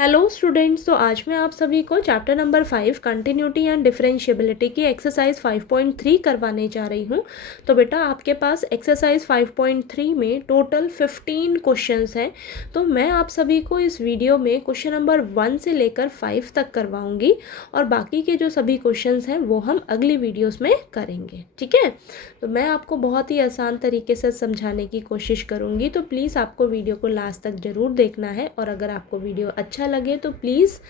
Hello students, तो आज मैं आप सभी को chapter number 5 continuity and differentiability की एक्सरसाइज 5.3 करवाने जा रही हूँ। तो बेटा आपके पास एक्सरसाइज 5.3 में टोटल 15 क्वेश्चंस हैं। तो मैं आप सभी को इस वीडियो में क्वेश्चन नंबर 1 से लेकर 5 तक करवाऊँगी और बाकी के जो सभी क्वेश्चंस हैं वो हम अगली वीडियोज़ में करेंगे। ठीक है, तो मैं आपको बहुत ही आसान तरीके से समझाने की कोशिश करूँगी, तो प्लीज़ आपको वीडियो को लास्ट तक ज़रूर देखना है। और अगर आपको वीडियो अच्छा लगे तो प्लीज़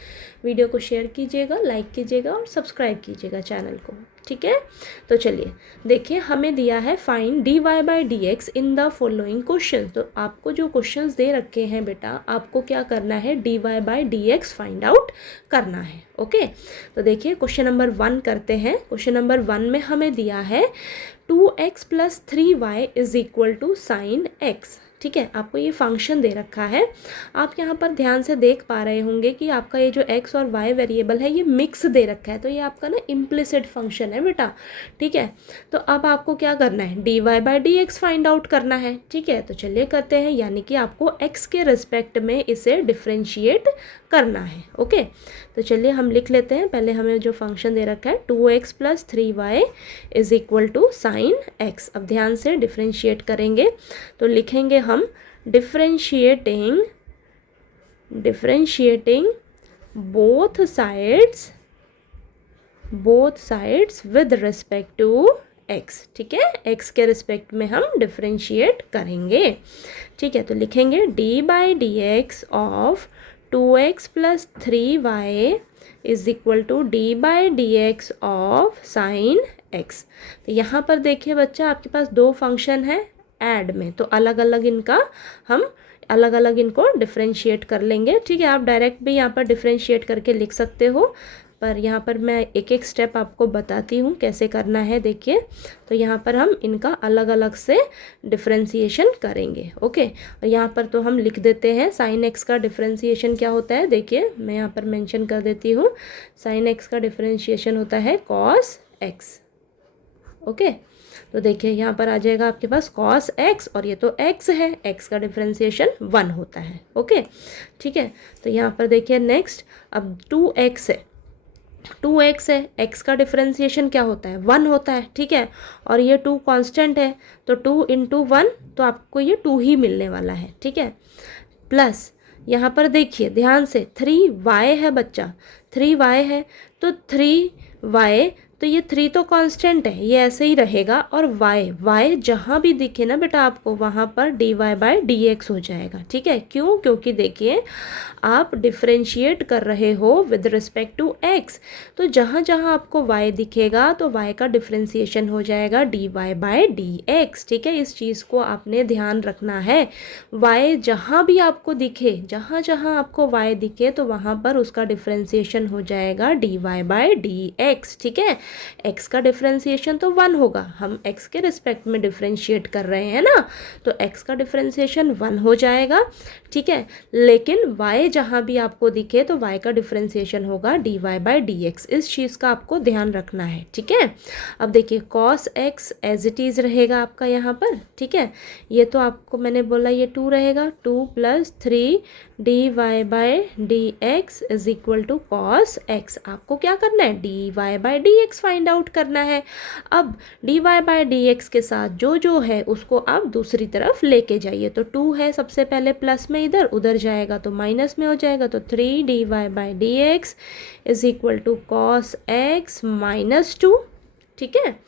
वीडियो को शेयर कीजिएगा, लाइक कीजिएगा और सब्सक्राइब कीजिएगा चैनल को। ठीक है, तो चलिए देखिए, हमें दिया है find dy by D x in the following question. तो आपको जो क्वेश्चंस दे रखे हैं बेटा, आपको क्या करना है, dy by D x find out करना है। ओके, तो देखिए क्वेश्चन नंबर 1 करते हैं। क्वेश्चन नंबर 1 में हमें दिया है 2x + 3y = sin x। ठीक है, आपको ये फंक्शन दे रखा है। आप यहाँ पर ध्यान से देख पा रहे होंगे कि आपका ये जो x और y वेरिएबल है ये मिक्स दे रखा है, तो ये आपका ना इम्प्लिसिट फंक्शन है बेटा। ठीक है, तो अब आपको क्या करना है, dy by D x find out करना है। ठीक है, तो चलिए करते हैं, यानी कि आपको x के रिस्पेक्ट में इसे डिफ्रेंशिएट करना है। ओके, तो चलिए हम लिख लेते हैं। पहले हमें जो फंक्शन दे रखा है 2x + 3y = sin x। अब ध्यान से डिफ्रेंशिएट करेंगे, तो लिखेंगे हम differentiating both sides with respect to x। ठीक है, x के रिस्पेक्ट में हम डिफ्रेंशिएट करेंगे। ठीक है, तो लिखेंगे dy by D x of 2x + 3y = dy by D x of sin x। तो यहाँ पर देखिए बच्चा, आपके पास दो फंक्शन है ऐड में, तो अलग अलग इनको डिफ्रेंशिएट कर लेंगे। ठीक है, आप डायरेक्ट भी यहाँ पर डिफ्रेंशिएट करके लिख सकते हो, पर यहाँ पर मैं एक एक स्टेप आपको बताती हूँ कैसे करना है। देखिए, तो यहाँ पर हम इनका अलग अलग से डिफ्रेंशिएशन करेंगे। ओके, और यहाँ पर तो हम लिख देते हैं sin x का डिफ्रेंशिएशन क्या होता है। देखिए मैं यहाँ पर मेंशन कर देती हूँ, sin x का डिफ्रेंशिएशन होता है cos x। ओके, तो देखिए यहाँ पर आ जाएगा आपके पास cos x, और ये तो x है, x का डिफ्रेंशिएशन 1 होता है। ओके, ठीक है, तो यहाँ पर देखिए नेक्स्ट, अब 2x है, x का डिफ्रेंशिएशन क्या होता है, 1 होता है। ठीक है, और ये 2 कांस्टेंट है, तो 2 × 1, तो आपको ये 2 ही मिलने वाला है। ठीक है, प्लस यहाँ पर देखिए ध्यान से 3y है बच्चा, 3y है, तो 3y, तो ये 3 तो कांस्टेंट है, ये ऐसे ही रहेगा, और y जहाँ भी दिखे ना बेटा आपको, वहाँ पर dy बाई डी एक्स हो जाएगा। ठीक है, क्यों, क्योंकि देखिए आप डिफ्रेंशिएट कर रहे हो विद रिस्पेक्ट टू x, तो जहाँ जहाँ आपको y दिखेगा तो y का डिफ्रेंशिएशन हो जाएगा dy बाई डी एक्स। ठीक है, इस चीज़ को आपने ध्यान रखना है। y जहाँ भी आपको दिखे, जहाँ जहाँ आपको y दिखे, तो वहाँ पर उसका डिफ्रेंशिएशन हो जाएगा dy बाई डी एक्स। ठीक है, x का डिफ्रेंशिएशन तो 1 होगा, हम x के रिस्पेक्ट में डिफ्रेंशिएट कर रहे हैं ना, तो x का डिफ्रेंशिएशन 1 हो जाएगा। ठीक है, लेकिन y जहाँ भी आपको दिखे तो y का डिफ्रेंशिएशन होगा dy बाई डी एक्स। इस चीज़ का आपको ध्यान रखना है। ठीक है, अब देखिए cos x as it is रहेगा आपका यहाँ पर। ठीक है, ये तो आपको मैंने बोला ये 2 रहेगा, 2 + 3 dy by D x = cos x। आपको क्या करना है, dy by D x find out करना है। अब dy बाई डी एक्स के साथ जो है उसको आप दूसरी तरफ लेके जाइए, तो 2 है सबसे पहले प्लस में, इधर उधर जाएगा तो माइनस में हो जाएगा, तो 3 dy by D x = cos x - 2। ठीक है,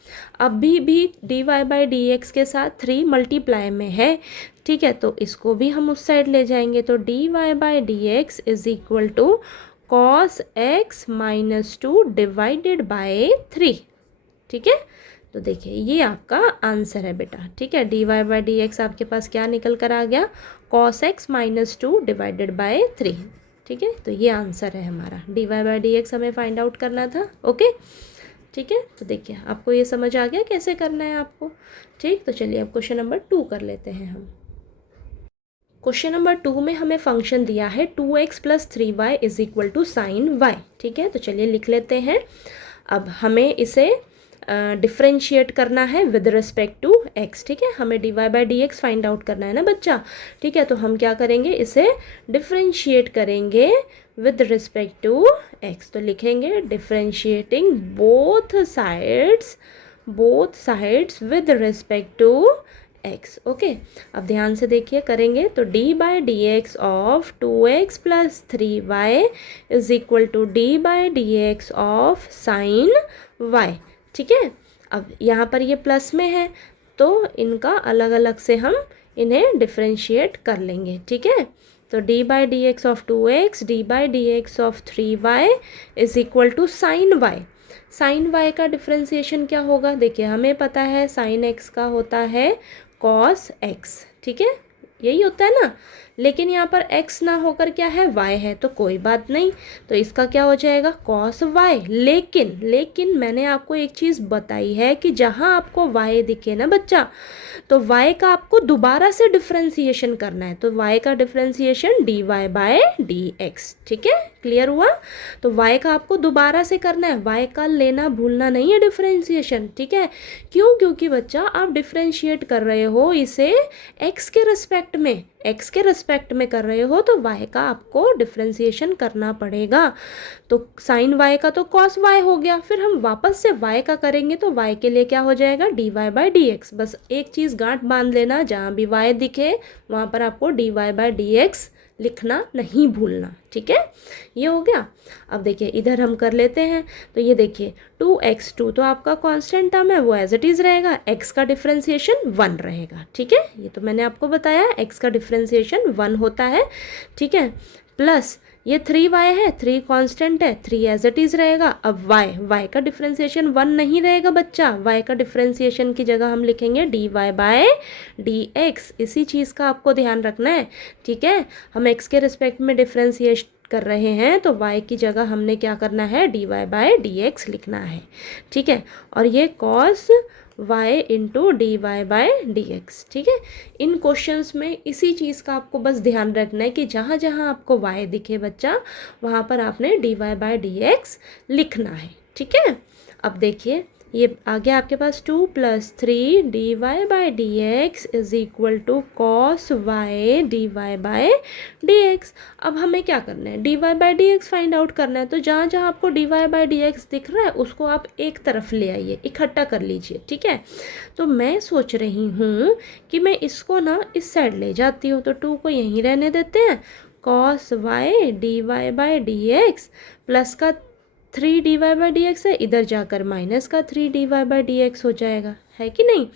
अभी भी dy बाई डी एक्स के साथ 3 मल्टीप्लाई में है। ठीक है, तो इसको भी हम उस साइड ले जाएंगे, तो dy by D x = cos x - 2 divided by 3। ठीक है, तो देखिए ये आपका आंसर है बेटा। ठीक है, dy बाई डी एक्स आपके पास क्या निकल कर आ गया, cos x - 2 डिवाइडेड बाई 3। ठीक है, तो ये आंसर है हमारा, dy बाई डी एक्स हमें फाइंड आउट करना था। ओके, ठीक है, तो देखिए आपको ये समझ आ गया कैसे करना है आपको। ठीक, तो चलिए अब क्वेश्चन नंबर 2 कर लेते हैं हम। क्वेश्चन नंबर 2 में हमें फंक्शन दिया है 2x + 3y = sin y। ठीक है, तो चलिए लिख लेते हैं। अब हमें इसे डिफरेंशिएट करना है विद रिस्पेक्ट टू एक्स, ठीक है, हमें d Y by D x find out करना है ना बच्चा, ठीक है। तो हम क्या करेंगे, इसे डिफरेंशिएट करेंगे विद रिस्पेक्ट टू एक्स। तो लिखेंगे differentiating both sides with respect to x. Okay, अब ध्यान से देखिए करेंगे तो D by D x of 2x plus 3y is equal to d by D x of sine y, ठीक है। अब यहाँ पर ये प्लस में है तो इनका अलग अलग से हम इन्हें डिफरेंशिएट कर लेंगे, ठीक है। तो D by D x of 2x d by D x of 3y is equal to sine y। Sine y का डिफरेंशिएशन क्या होगा, देखिए हमें पता है साइन x का होता है कॉस x, ठीक है, यही होता है ना। लेकिन यहाँ पर x ना होकर क्या है, y है, तो कोई बात नहीं, तो इसका क्या हो जाएगा कॉस y। लेकिन मैंने आपको एक चीज़ बताई है कि जहाँ आपको y दिखे ना बच्चा, तो y का आपको दोबारा से डिफरेंशिएशन करना है। तो y का differentiation d y by d x, ठीक है, क्लियर हुआ। तो y का आपको दोबारा से करना है, y का लेना भूलना नहीं है डिफरेंशिएशन, ठीक है। क्यों, क्योंकि बच्चा आप डिफरेंशिएट कर रहे हो इसे x के रिस्पेक्ट में कर रहे हो, तो y का आपको डिफरेंशिएशन करना पड़ेगा। तो साइन y का तो कॉस y हो गया, फिर हम वापस से y का करेंगे तो y के लिए क्या हो जाएगा d Y by D x. बस एक चीज़ गांठ बांध लेना, जहाँ भी y दिखे वहाँ पर आपको d Y by D x लिखना नहीं भूलना, ठीक है, ये हो गया। अब देखिए इधर हम कर लेते हैं, तो ये देखिए 2x2 तो आपका कांस्टेंट टर्म है, वो एज इट इज़ रहेगा, x का डिफरेंशिएशन 1 रहेगा, ठीक है, ये तो मैंने आपको बताया x का डिफरेंशिएशन 1 होता है, ठीक है। प्लस ये 3y है, 3 कांस्टेंट है, 3 एज इट इज़ रहेगा। अब y का डिफरेंशिएशन 1 नहीं रहेगा बच्चा, y का डिफरेंशिएशन की जगह हम लिखेंगे d y by d x. इसी चीज़ का आपको ध्यान रखना है, ठीक है। हम x के रिस्पेक्ट में डिफरेंशिएट कर रहे हैं तो y की जगह हमने क्या करना है D y by d x लिखना है, ठीक है। और ये cos y into d y by d x, ठीक है। इन क्वेश्चंस में इसी चीज़ का आपको बस ध्यान रखना है कि जहाँ जहाँ आपको y दिखे बच्चा वहाँ पर आपने d y by d x लिखना है, ठीक है। अब देखिए ये आ गया आपके पास 2 plus 3 d Y by D x is equal to cos y d y by d x. अब हमें क्या करना है, D Y by D x find out करना है। तो जहाँ जहाँ आपको d Y by D x दिख रहा है उसको आप एक तरफ ले आइए, इकट्ठा कर लीजिए, ठीक है। तो मैं सोच रही हूँ कि मैं इसको ना इस साइड ले जाती हूँ, तो 2 को यहीं रहने देते हैं, cos y d Y by D x plus का 3 d Y by D x है, इधर जाकर माइनस का 3 d Y by D x हो जाएगा, है कि नहीं।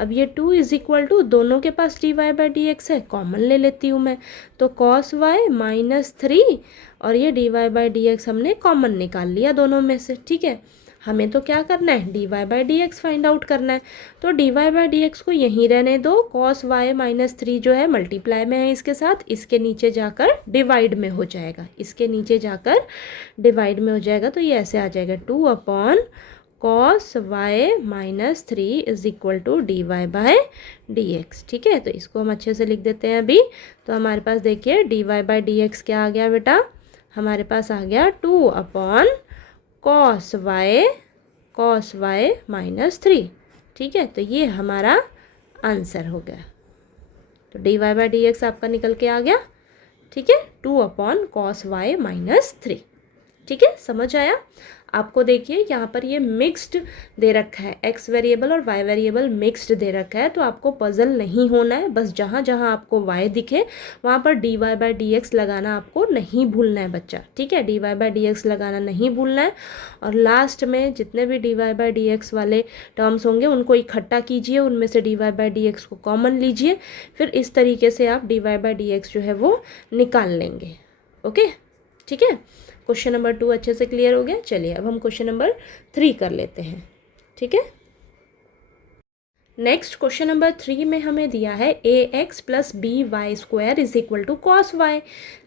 अब ये 2 इज इक्वल टू दोनों के पास D Y by D x है, कॉमन ले लेती हूँ मैं, तो कॉस वाई माइनस 3 और ये d Y by D x हमने कॉमन निकाल लिया दोनों में से, ठीक है। हमें तो क्या करना है D Y by D x find out करना है, तो D Y by D x को यहीं रहने दो, कॉस वाई माइनस 3 जो है मल्टीप्लाई में है इसके साथ, इसके नीचे जाकर डिवाइड में हो जाएगा, इसके नीचे जाकर डिवाइड में हो जाएगा। तो ये ऐसे आ जाएगा 2 upon cos y minus 3 is equal to d y by d x, ठीक है। तो इसको हम अच्छे से लिख देते हैं अभी। तो हमारे पास देखिए D Y by D x क्या आ गया बेटा, हमारे पास आ गया 2 अपॉन कॉस वाई माइनस 3, ठीक है। तो ये हमारा आंसर हो गया। तो D Y by D x आपका निकल के आ गया, ठीक है, 2 अपॉन कॉस वाई माइनस 3, ठीक है, समझ आया आपको। देखिए यहाँ पर ये मिक्स्ड दे रखा है, x वेरिएबल और y वेरिएबल मिक्स्ड दे रखा है, तो आपको पजल नहीं होना है, बस जहाँ जहाँ आपको y दिखे वहाँ पर d Y by D x लगाना आपको नहीं भूलना है बच्चा, ठीक है, D Y by D x लगाना नहीं भूलना है। और लास्ट में जितने भी d Y by D x वाले टर्म्स होंगे उनको इकट्ठा कीजिए, उनमें से d Y by D x को कॉमन लीजिए, फिर इस तरीके से आप d Y by D x जो है वो निकाल लेंगे, ओके, ठीक है। क्वेश्चन नंबर 2 अच्छे से क्लियर हो गया। चलिए अब हम क्वेश्चन नंबर 3 कर लेते हैं, ठीक है। नेक्स्ट क्वेश्चन नंबर 3 में हमें दिया है A x plus B Y square is equal to cos Y,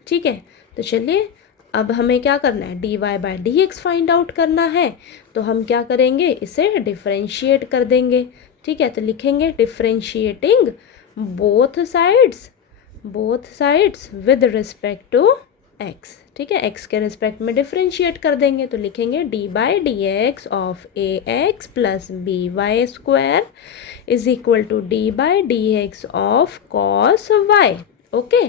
ठीक है। तो चलिए अब हमें क्या करना है, D Y by D x find out करना है। तो हम क्या करेंगे, इसे डिफरेंशिएट कर देंगे, ठीक है। तो लिखेंगे differentiating both sides with respect to x, ठीक है। एक्स के रिस्पेक्ट में डिफ्रेंशिएट कर देंगे तो लिखेंगे d by D x of a x plus B Y square is equal to d by D x of cos y. Okay,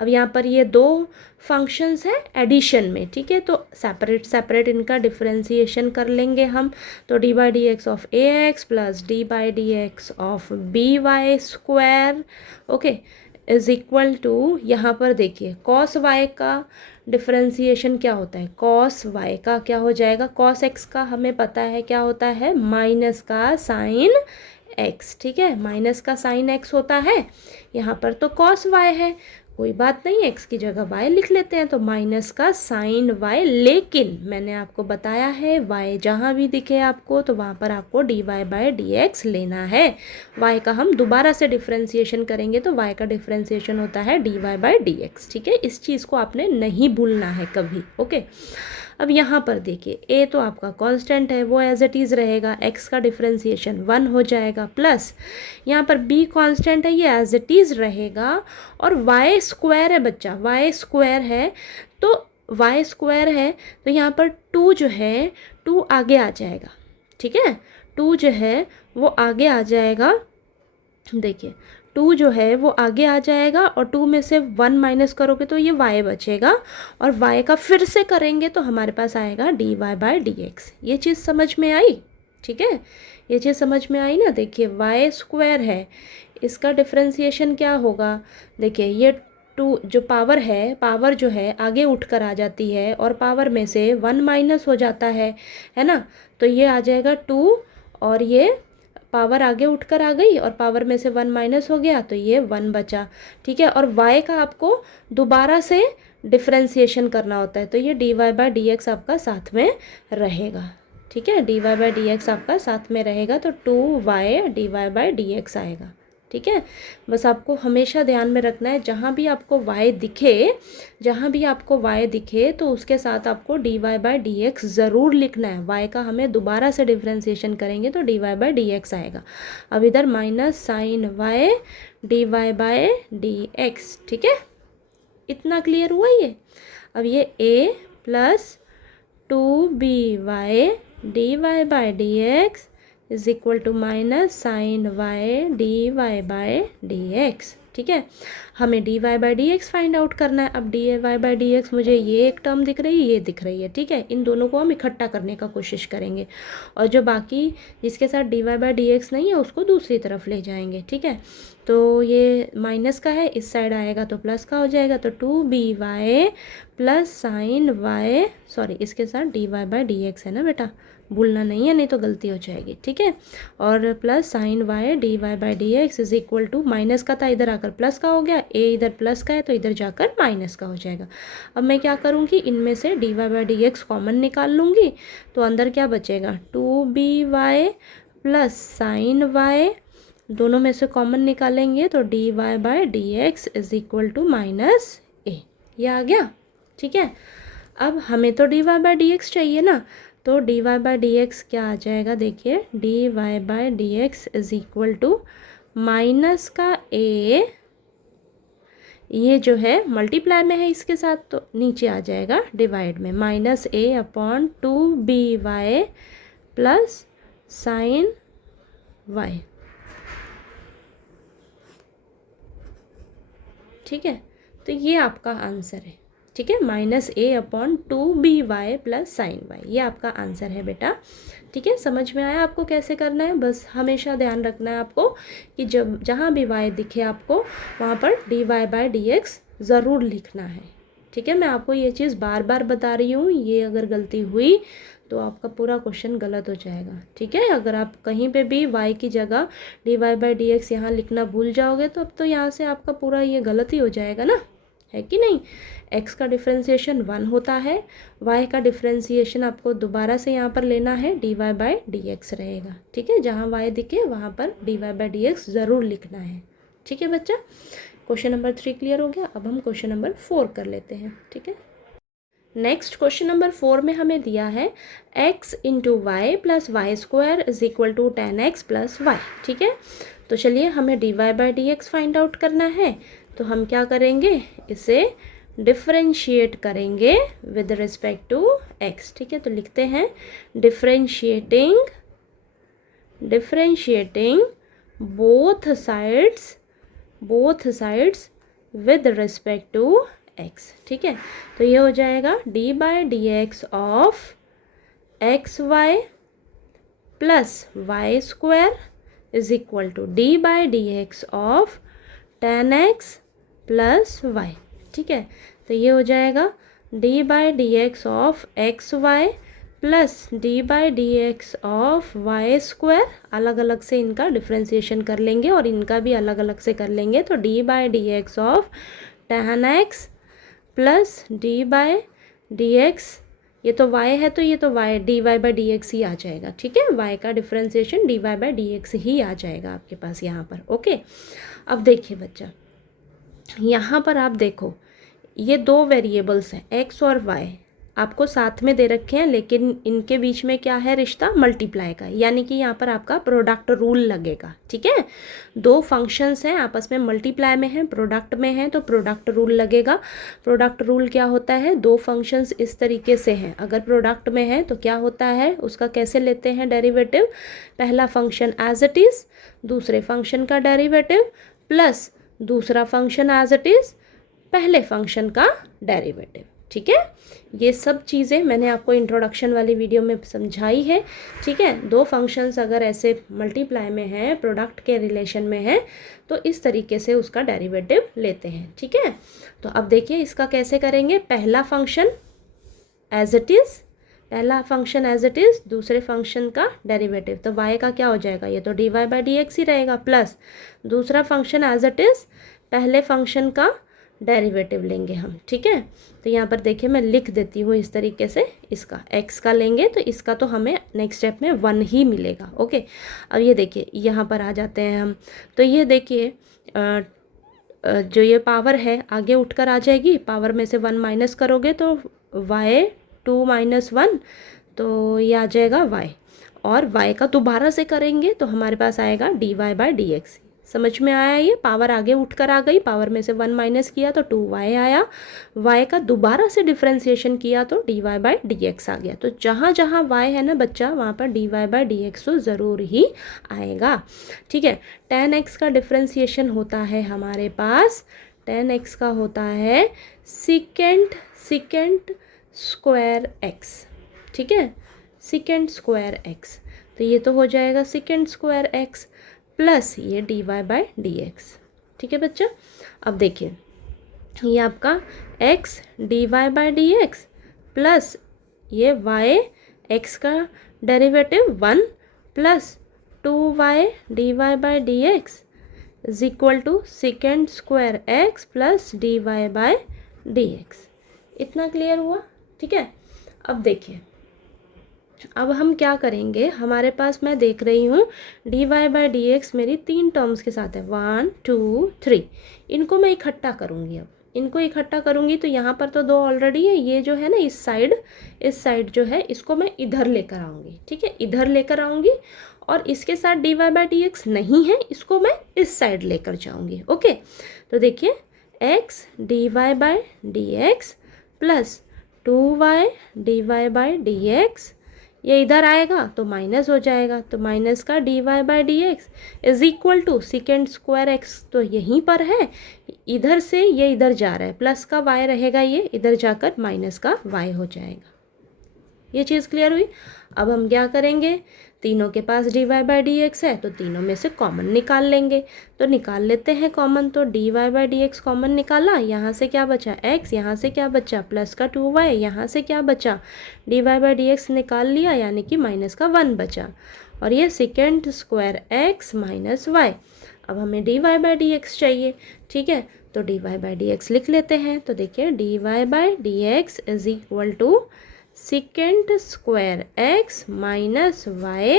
अब यहाँ पर ये दो फंक्शंस हैं एडिशन में, ठीक है, तो सेपरेट सेपरेट इनका डिफरेंशिएशन कर लेंगे हम। तो D by D x of a x plus D by D x of b Y square, okay, is equal to, यहाँ पर देखिए कॉस वाई का डिफरेंशिएशन क्या होता है, कॉस वाई का क्या हो जाएगा, कॉस एक्स का हमें पता है क्या होता है, माइनस का साइन एक्स, ठीक है, माइनस का साइन एक्स होता है। यहाँ पर तो कॉस वाई है, कोई बात नहीं, एक्स की जगह वाई लिख लेते हैं, तो माइनस का साइन वाई। लेकिन मैंने आपको बताया है वाई जहाँ भी दिखे आपको तो वहाँ पर आपको d Y by D x लेना है। वाई का हम दोबारा से डिफ्रेंशिएशन करेंगे तो वाई का डिफ्रेंशिएशन होता है D Y by D x, ठीक है, इस चीज़ को आपने नहीं भूलना है कभी। ओके, अब यहाँ पर देखिए ए तो आपका कांस्टेंट है, वो एज इट इज़ रहेगा, एक्स का डिफरेंशिएशन 1 हो जाएगा, प्लस यहाँ पर बी कांस्टेंट है, ये एज इट इज़ रहेगा, और वाई स्क्वायर है बच्चा, वाई स्क्वायर है, तो वाई स्क्वायर है तो यहाँ पर 2 जो है 2 आगे आ जाएगा, ठीक है, 2 जो है वो आगे आ जाएगा, देखिए 2 जो है वो आगे आ जाएगा और 2 में से 1 माइनस करोगे तो ये y बचेगा, और y का फिर से करेंगे तो हमारे पास आएगा d Y by D x. ये चीज़ समझ में आई, ठीक है, ये चीज़ समझ में आई ना। देखिए वाई स्क्वायर है, इसका डिफ्रेंशिएशन क्या होगा, देखिए ये 2 जो पावर है, पावर जो है आगे उठ कर आ जाती है और पावर में से 1 माइनस हो जाता है ना, तो ये आ जाएगा 2 और ये पावर आगे उठकर आ गई और पावर में से 1 माइनस हो गया तो ये 1 बचा, ठीक है। और y का आपको दोबारा से डिफ्रेंशिएशन करना होता है तो ये d Y by D x आपका साथ में रहेगा, ठीक है, D Y by D x आपका साथ में रहेगा तो 2y d Y by D x आएगा, ठीक है। बस आपको हमेशा ध्यान में रखना है जहाँ भी आपको y दिखे, जहाँ भी आपको y दिखे तो उसके साथ आपको d Y by D x ज़रूर लिखना है। y का हमें दोबारा से डिफ्रेंशिएशन करेंगे तो D Y by D x आएगा। अब इधर minus sine y d Y by D x, ठीक है, इतना क्लियर हुआ ये। अब ये a plus 2by d Y by D x is equal to minus sine y d Y by D x, ठीक है। हमें d Y by D x find out करना है। अब d Y by D x मुझे ये एक term दिख रही है, ये दिख रही है, ठीक है, इन दोनों को हम इकट्ठा करने का कोशिश करेंगे और जो बाकी जिसके साथ d Y by D x नहीं है उसको दूसरी तरफ ले जाएंगे, ठीक है। तो ये माइनस का है, इस साइड आएगा तो प्लस का हो जाएगा, तो 2by plus sine Y, sorry इसके साथ d Y by D x है ना बेटा, भूलना नहीं है नहीं तो गलती हो जाएगी, ठीक है, और plus sine y d Y by D x is equal to, minus का था इधर आकर प्लस का हो गया, ए इधर प्लस का है तो इधर जाकर माइनस का हो जाएगा। अब मैं क्या करूँगी, इनमें से d Y by D x common निकाल लूँगी तो अंदर क्या बचेगा, 2by प्लस साइन वाई, दोनों में से कॉमन निकालेंगे तो D Y by D x is equal to minus A, ये आ गया, ठीक है। अब हमें तो D Y by D x चाहिए ना, तो D Y by D x क्या आ जाएगा, देखिए D Y by D x is equal to minus का ए, ये जो है मल्टीप्लाई में है इसके साथ तो नीचे आ जाएगा डिवाइड में, minus A upon 2by plus sine Y, ठीक है। तो ये आपका आंसर है, ठीक है, minus A upon 2by plus sine Y, ये आपका आंसर है बेटा, ठीक है। समझ में आया आपको कैसे करना है, बस हमेशा ध्यान रखना है आपको कि जब जहाँ भी y दिखे आपको वहाँ पर d Y by D x ज़रूर लिखना है, ठीक है। मैं आपको ये चीज़ बार बार बता रही हूँ, ये अगर गलती हुई तो आपका पूरा क्वेश्चन गलत हो जाएगा, ठीक है। अगर आप कहीं पे भी y की जगह d Y by D x यहाँ लिखना भूल जाओगे तो अब तो यहाँ से आपका पूरा ये गलत ही हो जाएगा ना, है कि नहीं। x का डिफ्रेंशिएशन 1 होता है, y का डिफ्रेंशिएशन आपको दोबारा से यहाँ पर लेना है, D Y by D x रहेगा, ठीक है, जहाँ y दिखे वहाँ पर d Y by D x ज़रूर लिखना है, ठीक है बच्चा। क्वेश्चन नंबर 3 क्लियर हो गया। अब हम क्वेश्चन नंबर 4 कर लेते हैं, ठीक है। नेक्स्ट क्वेश्चन नंबर 4 में हमें दिया है x into y plus y square is equal to 10x plus y, ठीक है। तो चलिए हमें d Y by D x find out करना है, तो हम क्या करेंगे, इसे डिफरेंशिएट करेंगे विद रिस्पेक्ट टू x। ठीक है, तो लिखते हैं differentiating both sides with respect to x। ठीक है, तो ये हो जाएगा d by D x of x y plus y square is equal to d by D x of tan x plus y. ठीक है, तो ये हो जाएगा d by D x of x y plus D by D x of y square. अलग अलग से इनका डिफ्रेंसिएशन कर लेंगे और इनका भी अलग अलग से कर लेंगे, तो D by D x of tan x plus D by D x, ये तो y है तो ये तो y D Y by D X ही आ जाएगा। ठीक है, y का differentiation D Y by D X ही आ जाएगा आपके पास यहाँ पर। ओके, अब देखिए बच्चा, यहाँ पर आप देखो ये दो वेरिएबल्स हैं x और y, आपको साथ में दे रखे हैं, लेकिन इनके बीच में क्या है रिश्ता, मल्टीप्लाई का, यानी कि यहाँ पर आपका प्रोडक्ट रूल लगेगा। ठीक है, दो फंक्शंस हैं आपस में मल्टीप्लाई में हैं, प्रोडक्ट में हैं, तो प्रोडक्ट रूल लगेगा। प्रोडक्ट रूल क्या होता है, दो फंक्शंस इस तरीके से हैं, अगर प्रोडक्ट में है तो क्या होता है, उसका कैसे लेते हैं डेरिवेटिव, पहला फंक्शन एज इट इज़, दूसरे फंक्शन का डेरिवेटिव प्लस दूसरा फंक्शन एज इट इज़, पहले फंक्शन का डेरिवेटिव। ठीक है, ये सब चीज़ें मैंने आपको इंट्रोडक्शन वाली वीडियो में समझाई है। ठीक है, दो फंक्शंस अगर ऐसे मल्टीप्लाई में हैं, प्रोडक्ट के रिलेशन में है, तो इस तरीके से उसका डेरिवेटिव लेते हैं। ठीक है, तो अब देखिए इसका कैसे करेंगे, पहला फंक्शन एज इट इज़, दूसरे फंक्शन का डेरिवेटिव, तो y का क्या हो जाएगा, ये तो D Y by D X ही रहेगा, प्लस दूसरा फंक्शन एज इट इज़, पहले फंक्शन का डेरिवेटिव लेंगे हम। ठीक है, तो यहाँ पर देखिए मैं लिख देती हूँ इस तरीके से, इसका x का लेंगे तो इसका तो हमें नेक्स्ट स्टेप में 1 ही मिलेगा। ओके, अब ये देखिए यहाँ पर आ जाते हैं हम, तो ये देखिए जो ये पावर है आगे उठकर आ जाएगी, पावर में से 1 माइनस करोगे तो y 2 माइनस 1, तो ये आ जाएगा y, और y का दोबारा से करेंगे तो हमारे पास आएगा d Y by D x. समझ में आया, ये पावर आगे उठकर आ गई, पावर में से 1 माइनस किया तो 2y आया, y का दोबारा से डिफ्रेंसिएशन किया तो D Y by D X आ गया। तो जहाँ जहाँ y है ना बच्चा, वहाँ पर d Y by D x तो ज़रूर ही आएगा। ठीक है, tan x का डिफ्रेंसिएशन होता है हमारे पास, tan x का होता है सिकेंड स्क्वायर x। ठीक है, सिकेंड स्क्वायर x, तो ये तो हो जाएगा सिकेंड स्क्वायर x प्लस ये d Y by D x. ठीक है बच्चा, अब देखिए ये आपका x d Y by D x plus ये y x का derivative 1 plus 2y d Y by D x is equal to secant square x plus d Y by D x. इतना क्लियर हुआ। ठीक है, अब देखिए अब हम क्या करेंगे, हमारे पास मैं देख रही हूँ d Y by D x मेरी 3 टर्म्स के साथ है, 1 2 3, इनको मैं इकट्ठा करूँगी। अब इनको इकट्ठा करूँगी तो यहाँ पर तो 2 ऑलरेडी है, ये जो है ना इस साइड जो है इसको मैं इधर लेकर आऊँगी। ठीक है, इधर लेकर आऊँगी, और इसके साथ d Y by D x नहीं है, इसको मैं इस साइड लेकर जाऊँगी। ओके, तो देखिए x d Y by D x plus 2y d Y by D x, ये इधर आएगा तो माइनस हो जाएगा, तो माइनस का d Y by D x is equal to secant square x, तो यहीं पर है, इधर से ये इधर जा रहा है, प्लस का y रहेगा, ये इधर जाकर माइनस का y हो जाएगा। ये चीज़ क्लियर हुई। अब हम क्या करेंगे, तीनों के पास D Y by D x है तो तीनों में से कॉमन निकाल लेंगे, तो निकाल लेते हैं कॉमन, तो D Y by D x common निकाला, यहाँ से क्या बचा x, यहाँ से क्या बचा प्लस का 2y, यहाँ से क्या बचा d Y by D x निकाल लिया, यानी कि माइनस का 1 बचा, और ये second square x minus y। अब हमें d Y by D x चाहिए। ठीक है, तो D Y by D x लिख लेते हैं, तो देखिए D Y by D x is equal to secant square x minus y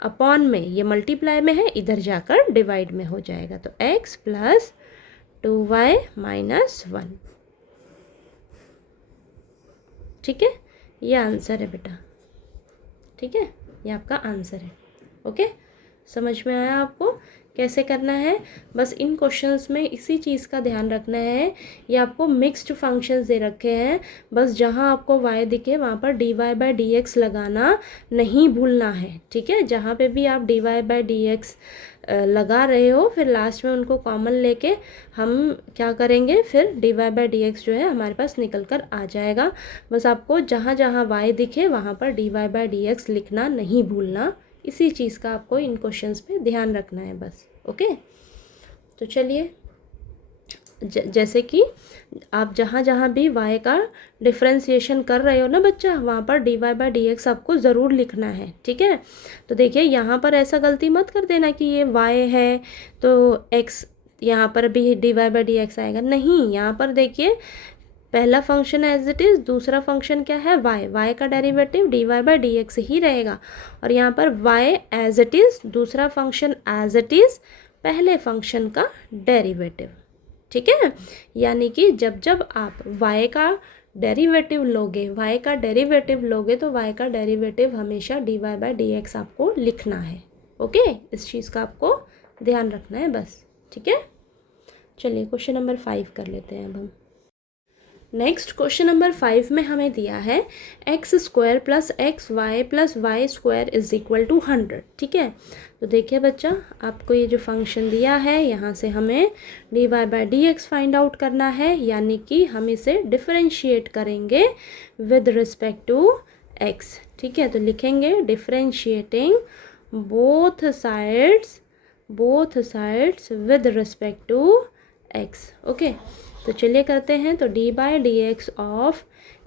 upon में, ये मल्टीप्लाई में है, इधर जाकर डिवाइड में हो जाएगा, तो x प्लस 2y माइनस 1। ठीक है, ये आंसर है बेटा। ठीक है, ये आपका आंसर है। ओके, समझ में आया आपको कैसे करना है, बस इन क्वेश्चंस में इसी चीज़ का ध्यान रखना है। ये आपको मिक्स्ड फंक्शंस दे रखे हैं, बस जहाँ आपको y दिखे वहाँ पर dy/dx लगाना नहीं भूलना है, ठीक है। जहाँ पे भी आप dy/dx लगा रहे हो, फिर लास्ट में उनको कॉमन लेके हम क्या करेंगे, फिर dy/dx जो है हमारे पास निकल कर आ जाएगा। बस आपको जहाँ जहाँ y दिखे वहाँ पर dy/dx लिखना नहीं भूलना, इसी चीज़ का आपको इन क्वेश्चंस पे ध्यान रखना है बस। ओके, तो चलिए जैसे कि आप जहाँ जहाँ भी y का डिफ्रेंशिएशन कर रहे हो ना बच्चा, वहाँ पर dy/dx आपको ज़रूर लिखना है, ठीक है। तो देखिए यहाँ पर ऐसा गलती मत कर देना कि ये y है तो x यहाँ पर भी dy/dx आएगा, नहीं। यहाँ पर देखिए पहला फंक्शन एज इट इज़, दूसरा फंक्शन क्या है y का डेरिवेटिव dy/dx ही रहेगा, और यहाँ पर y एज इट इज़, दूसरा फंक्शन एज इट इज़, पहले फंक्शन का डेरिवेटिव, ठीक है। यानी कि जब जब आप y का डेरिवेटिव लोगे, तो y का डेरिवेटिव हमेशा dy/dx आपको लिखना है। ओके, इस चीज़ का आपको ध्यान रखना है बस, ठीक है। चलिए क्वेश्चन नंबर 5 कर लेते हैं अब हम। नेक्स्ट क्वेश्चन नंबर 5 में हमें दिया है x² + xy + y² is equal to 100, ठीक है। तो देखिए बच्चा, आपको ये जो फंक्शन दिया है यहाँ से हमें dy/dx फाइंड आउट करना है, यानी कि हम इसे डिफरेंशिएट करेंगे विद रिस्पेक्ट टू x, ठीक है। तो लिखेंगे differentiating both sides with respect to x। Okay, तो चलिए करते हैं। तो dy/dx of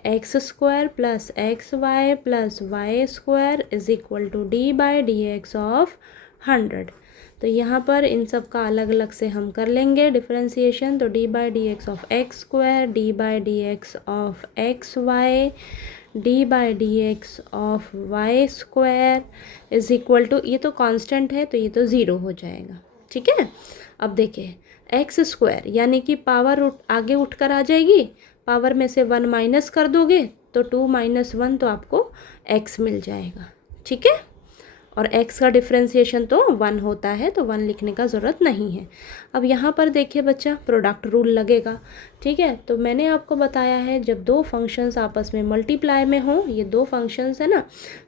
x² + xy + y² is equal to dy/dx of 100। तो यहाँ पर इन सब का अलग अलग से हम कर लेंगे डिफरेंशिएशन। तो dy/dx of x², dy/dx of xy, dy/dx of y² is equal to, ये तो कांस्टेंट है तो ये तो 0 हो जाएगा, ठीक है। अब देखिए x² यानी कि पावर आगे उठकर आ जाएगी, पावर में से 1 माइनस कर दोगे तो 2 - 1 तो आपको x मिल जाएगा, ठीक है। और x का डिफरेंशिएशन तो 1 होता है, तो 1 लिखने का ज़रूरत नहीं है। अब यहाँ पर देखिए बच्चा, प्रोडक्ट रूल लगेगा, ठीक है। तो मैंने आपको बताया है जब दो फंक्शंस आपस में मल्टीप्लाई में हो, ये दो फंक्शंस है ना,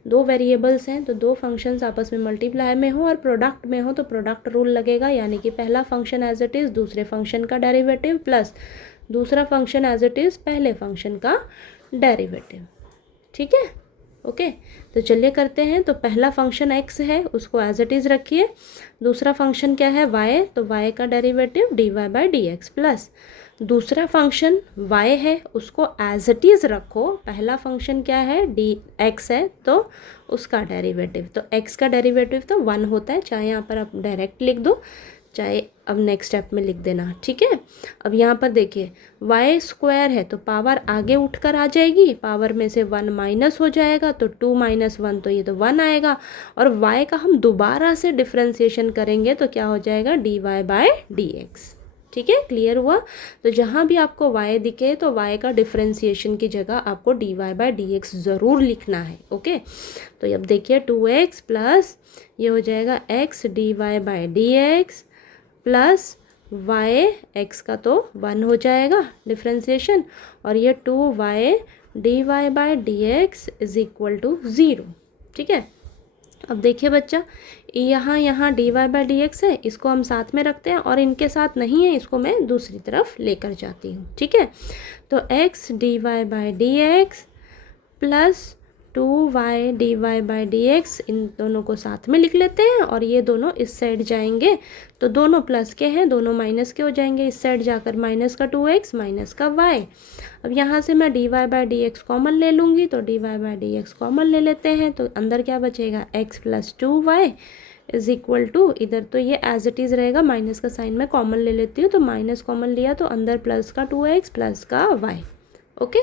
दो वेरिएबल्स हैं, तो दो फंक्शंस आपस में मल्टीप्लाई में हो और प्रोडक्ट में हो तो प्रोडक्ट रूल लगेगा, यानी कि पहला फंक्शन एज इट इज़ दूसरे फंक्शन का डेरिवेटिव प्लस दूसरा फंक्शन एज इट इज़ पहले फंक्शन का डेरिवेटिव, ठीक है। ओके, तो चलिए करते हैं। तो पहला फंक्शन x है, उसको एज इट इज़ रखिए। दूसरा फंक्शन क्या है y, तो y का डेरिवेटिव dy/dx प्लस दूसरा फंक्शन y है, उसको एज इट इज़ रखो। पहला फंक्शन क्या है x है, तो उसका डेरिवेटिव, तो x का डेरिवेटिव तो 1 होता है, चाहे यहाँ पर आप डायरेक्ट लिख दो चाहे अब नेक्स्ट स्टेप में लिख देना, ठीक है। अब यहाँ पर देखिए y² है तो पावर आगे उठकर आ जाएगी, पावर में से 1 माइनस हो जाएगा तो 2 - 1 तो ये तो 1 आएगा, और y का हम दोबारा से डिफरेंशिएशन करेंगे तो क्या हो जाएगा dy/dx, ठीक है। क्लियर हुआ। तो जहाँ भी आपको y दिखे तो y का डिफरेंशिएशन की जगह आपको dy/dx ज़रूर लिखना है। ओके, तो अब देखिए 2x प्लस ये हो जाएगा x dy/dx plus y, x का तो 1 हो जाएगा डिफरेंशिएशन, और ये 2y dy/dx is equal to 0, ठीक है। अब देखिए बच्चा, यहाँ dy/dx है, इसको हम साथ में रखते हैं, और इनके साथ नहीं है, इसको मैं दूसरी तरफ लेकर जाती हूँ, ठीक है। तो x dy/dx plus 2y dy/dx, इन दोनों को साथ में लिख लेते हैं, और ये दोनों इस साइड जाएंगे तो दोनों प्लस के हैं, दोनों माइनस के हो जाएंगे, इस साइड जाकर माइनस का 2x माइनस का y। अब यहाँ से मैं dy/dx कॉमन ले लूँगी, तो dy/dx कॉमन ले लेते हैं, तो अंदर क्या बचेगा x plus 2y is equal to, इधर तो ये एज इट इज़ रहेगा, माइनस का साइन मैं कॉमन ले लेती हूँ, तो माइनस कॉमन लिया तो अंदर प्लस का 2x प्लस का y। ओके,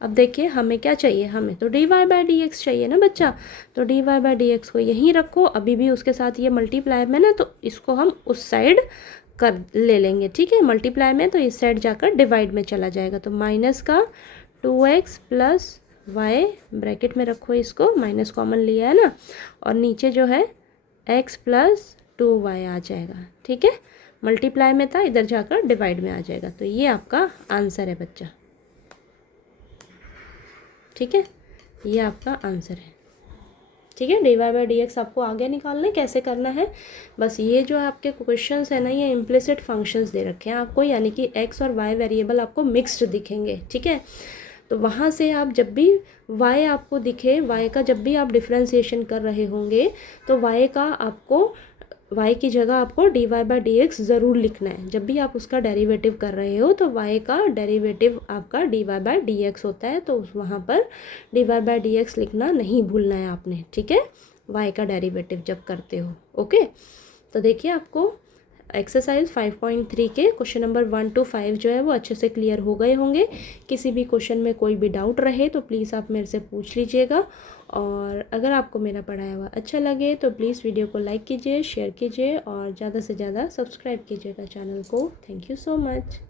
अब देखिए हमें क्या चाहिए, हमें तो dy/dx चाहिए ना बच्चा, तो dy/dx को यहीं रखो, अभी भी उसके साथ ये मल्टीप्लाई में ना, तो इसको हम उस साइड कर ले लेंगे, ठीक है। मल्टीप्लाई में तो इस साइड जाकर डिवाइड में चला जाएगा, तो माइनस का 2x प्लस y, ब्रैकेट में रखो इसको, माइनस कॉमन लिया है ना, और नीचे जो है x प्लस 2y आ जाएगा। ठीक है, मल्टीप्लाई में था, इधर जाकर डिवाइड में आ जाएगा। तो ये आपका आंसर है बच्चा। ठीक है, ये आपका आंसर है। ठीक है, dy बाई dx आपको आगे निकालना है, कैसे करना है, बस ये जो आपके क्वेश्चंस है ना, ये इम्प्लिसिट फंक्शंस दे रखे हैं आपको, यानी कि x और y वेरिएबल आपको मिक्स्ड दिखेंगे। ठीक है, तो वहाँ से आप जब भी y आपको दिखे, y का जब भी आप डिफ्रेंसिएशन कर रहे होंगे तो y का आपको y की जगह आपको dy बाई dx ज़रूर लिखना है। जब भी आप उसका डेरिवेटिव कर रहे हो तो y का डेरिवेटिव आपका dy बाई dx होता है, तो वहाँ पर dy बाई dx लिखना नहीं भूलना है आपने। ठीक है, y का डेरिवेटिव जब करते हो। ओके, तो देखिए आपको एक्सरसाइज 5.3 के क्वेश्चन नंबर 1 to 5 जो है वो अच्छे से क्लियर हो गए होंगे। किसी भी क्वेश्चन में कोई भी डाउट रहे तो प्लीज़ आप मेरे से पूछ लीजिएगा, और अगर आपको मेरा पढ़ाया हुआ अच्छा लगे तो प्लीज़ वीडियो को लाइक कीजिए, शेयर कीजिए और ज़्यादा से ज़्यादा सब्सक्राइब कीजिएगा चैनल को। Thank you so much.